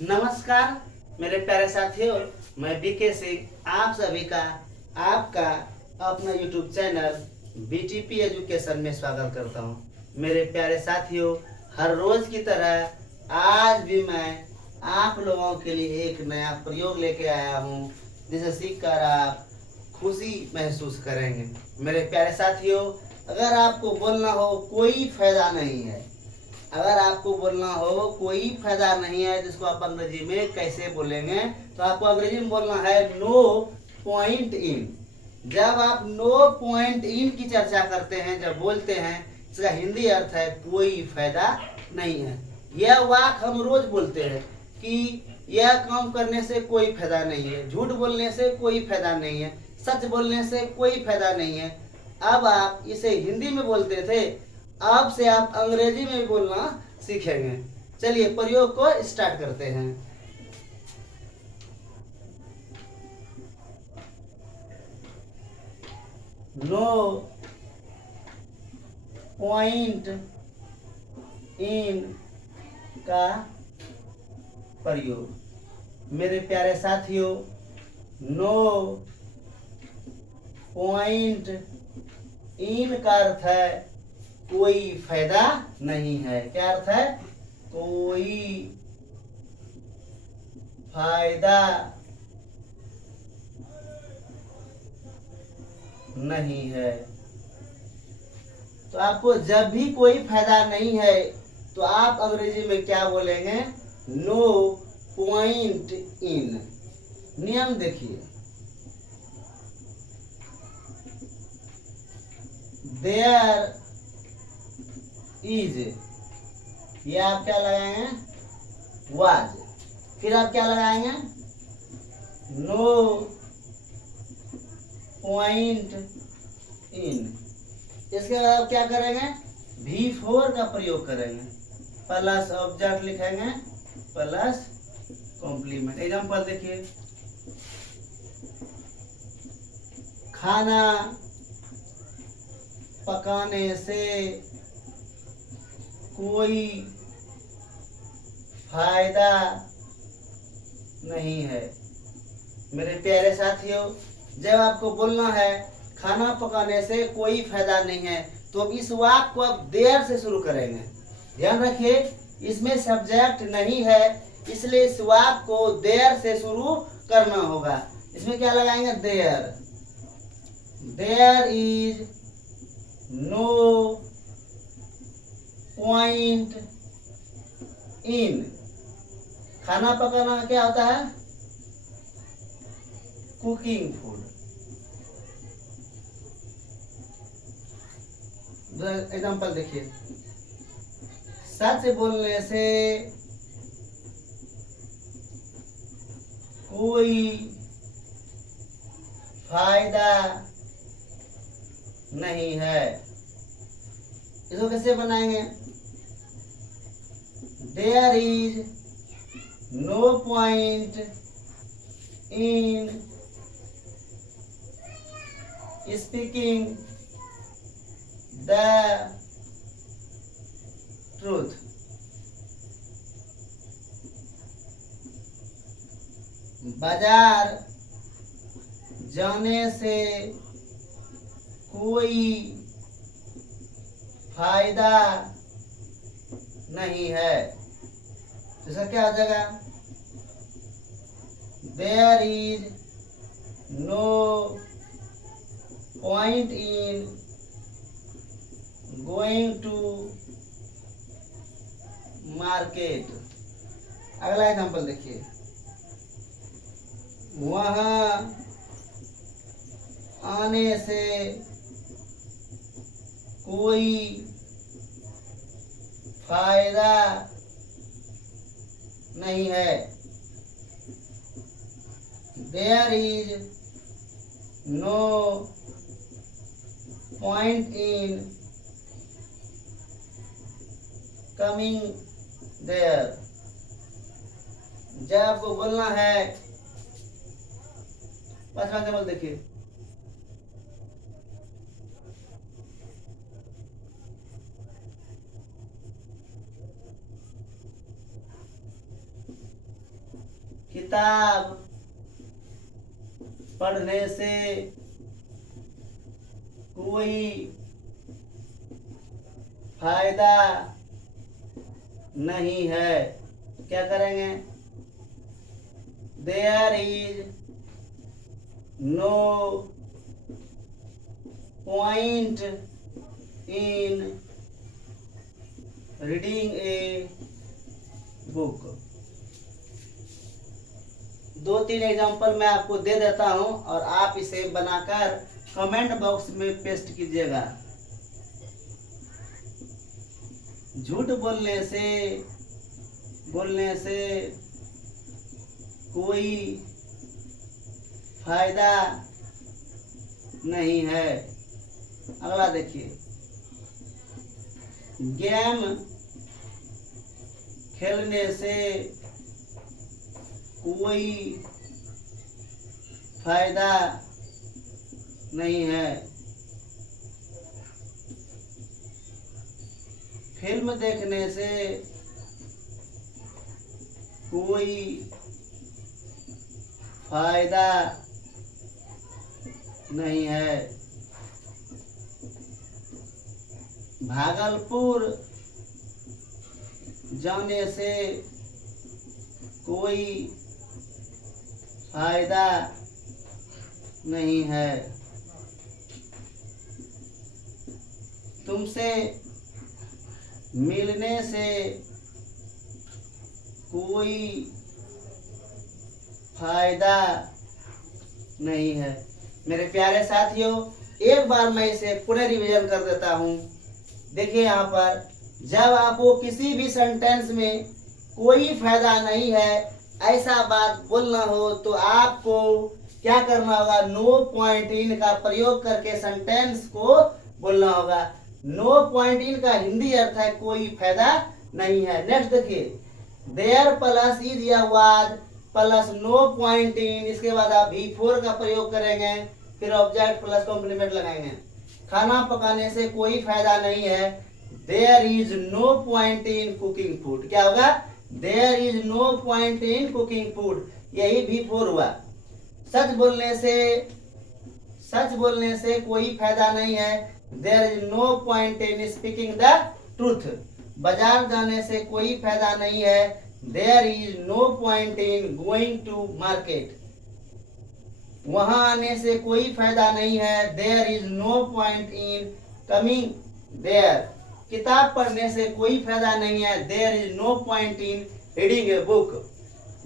नमस्कार मेरे प्यारे साथियों, मैं बीके सिंह आप सभी का आपका अपना यूट्यूब चैनल बीटीपी एजुकेशन में स्वागत करता हूं। मेरे प्यारे साथियों, हर रोज की तरह आज भी मैं आप लोगों के लिए एक नया प्रयोग लेके आया हूं, जिसे सीखकर आप खुशी महसूस करेंगे। मेरे प्यारे साथियों, अगर आपको बोलना हो कोई फायदा नहीं है, अगर आपको बोलना हो कोई फायदा नहीं है, जिसको आप अंग्रेजी में कैसे बोलेंगे, तो आपको अंग्रेजी में बोलना है नो पॉइंट इन। जब आप नो पॉइंट इन की चर्चा करते हैं, जब बोलते हैं, इसका हिंदी अर्थ है कोई फायदा नहीं है। यह वाक हम रोज बोलते हैं कि यह काम करने से कोई फायदा नहीं है, झूठ बोलने से कोई फायदा नहीं है, सच बोलने से कोई फायदा नहीं है। अब आप इसे हिंदी में बोलते थे, अब से आप अंग्रेजी में भी बोलना सीखेंगे। चलिए प्रयोग को स्टार्ट करते हैं। नो पॉइंट इन का प्रयोग। मेरे प्यारे साथियों, नो पॉइंट इन का अर्थ है कोई फायदा नहीं है। क्या अर्थ है? कोई फायदा नहीं है। तो आपको जब भी कोई फायदा नहीं है, तो आप अंग्रेजी में क्या बोलेंगे? No point in. नियम देखिए, देयर इज, ये आप क्या लगाएंगे? वाज। फिर आप क्या लगाएंगे? No point in. इसके बाद आप क्या करेंगे? V4 का प्रयोग करेंगे, प्लस ऑब्जेक्ट लिखेंगे, प्लस कॉम्प्लीमेंट। एग्जाम्पल देखिए, खाना पकाने से कोई फायदा नहीं है। मेरे प्यारे साथियों, जब आपको बोलना है खाना पकाने से कोई फायदा नहीं है, तो अब इस वाक्य को आप देयर से शुरू करेंगे। ध्यान रखिए, इसमें सब्जेक्ट नहीं है, इसलिए इस वाक्य को देयर से शुरू करना होगा। इसमें क्या लगाएंगे? There. There is no point in. खाना पकाना क्या होता है? Cooking food. एग्जाम्पल देखिए, सच बोलने से कोई फायदा नहीं है। इसको कैसे बनाएंगे? There is no point in speaking the truth. बाजार जाने से कोई फायदा नहीं है। इसका क्या हो जाएगा? There is no point in going to market. अगला एग्जांपल देखिए, वहां आने से कोई फायदा नहीं है। There is no point in coming there. जब आपको बोलना है, पांचवा एग्जाम्पल देखिए, किताब पढ़ने से कोई फायदा नहीं है। क्या करेंगे? There is no point in reading a book. 2-3 example मैं आपको दे देता हूं और आप इसे बनाकर कमेंट बॉक्स में पेस्ट कीजिएगा। झूठ बोलने से कोई फायदा नहीं है। अगला देखिए, गेम खेलने से कोई फायदा नहीं है। फिल्म देखने से कोई फायदा नहीं है। भागलपुर जाने से कोई फायदा नहीं है। तुमसे मिलने से कोई फायदा नहीं है। मेरे प्यारे साथियों, एक बार मैं इसे पुनः रिवीजन कर देता हूँ। देखिए यहाँ पर, जब आपको किसी भी सेंटेंस में कोई फायदा नहीं है ऐसा बात बोलना हो तो आपको क्या करना होगा? नो पॉइंट इन का प्रयोग करके सेंटेंस को बोलना होगा। नो पॉइंट इन का हिंदी अर्थ है कोई फायदा नहीं है। नेक्स्ट देखिए, देयर प्लस इज या was plus no point in, इसके बाद आप V4 का प्रयोग करेंगे, फिर ऑब्जेक्ट प्लस कॉम्प्लीमेंट लगाएंगे। खाना पकाने से कोई फायदा नहीं है। There is no point in cooking food. क्या होगा? There is no point in cooking food, यही V4 हुआ। सच बोलने से कोई फायदा नहीं है। There is no point in speaking the truth. बाजार जाने से कोई फायदा नहीं है। There is no point in going to market. वहां आने से कोई फायदा नहीं है। There is no point in coming there. किताब पढ़ने से कोई फायदा नहीं है। There is no point in reading a book.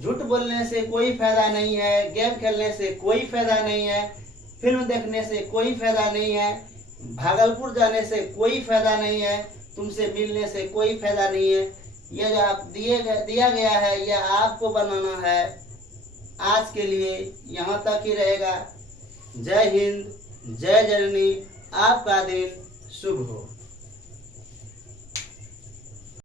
झूठ बोलने से कोई फायदा नहीं है। गेम खेलने से कोई फायदा नहीं है। फिल्म देखने से कोई फायदा नहीं है। भागलपुर जाने से कोई फायदा नहीं है। तुमसे मिलने से कोई फायदा नहीं है। यह जो आप दिया गया है यह आपको बनाना है। आज के लिए यहाँ तक ही रहेगा। जय हिंद, जय जननी। आपका दिन शुभ हो।